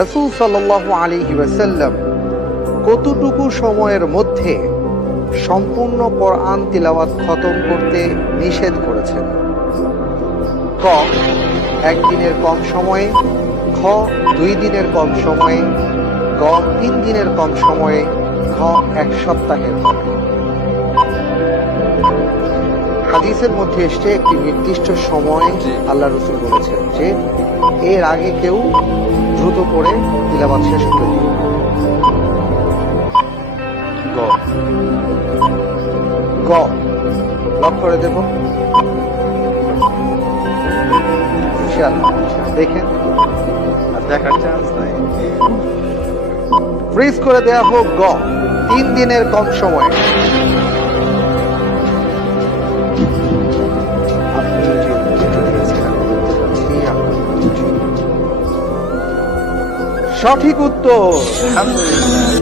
রাসূল সাল্লাল্লাহু আলাইহি ওয়াসাল্লাম কতটুকু সময়ের মধ্যে সম্পূর্ণ কোরআন তিলাওয়াত খতম করতে নিষেধ করেছেন? ক, 1 দিনের কম সময়ে, খ 2 দিনের কম সময়ে, গ 3 দিনের কম সময়ে, ঘ 1 সপ্তাহের কমে। হাদিসের মধ্যে এসছে একটি নির্দিষ্ট সময় আল্লাহ রাসূল বলেছেন যে এর আগে কেউ দ্রুত করে তিলাওয়াত শেষ করে দিবে। গ লক করে দেব। দেখেন, দেখার চান্স নাই। ফ্রিজ করে দেয়া হোক গ 3 দিনের কম সময়ে। আপনি যে উত্তরটা দিয়েছেন আমি বলতে চাচ্ছি আপনার উত্তরটি সঠিক উত্তর। আলহামদুলিল্লাহ।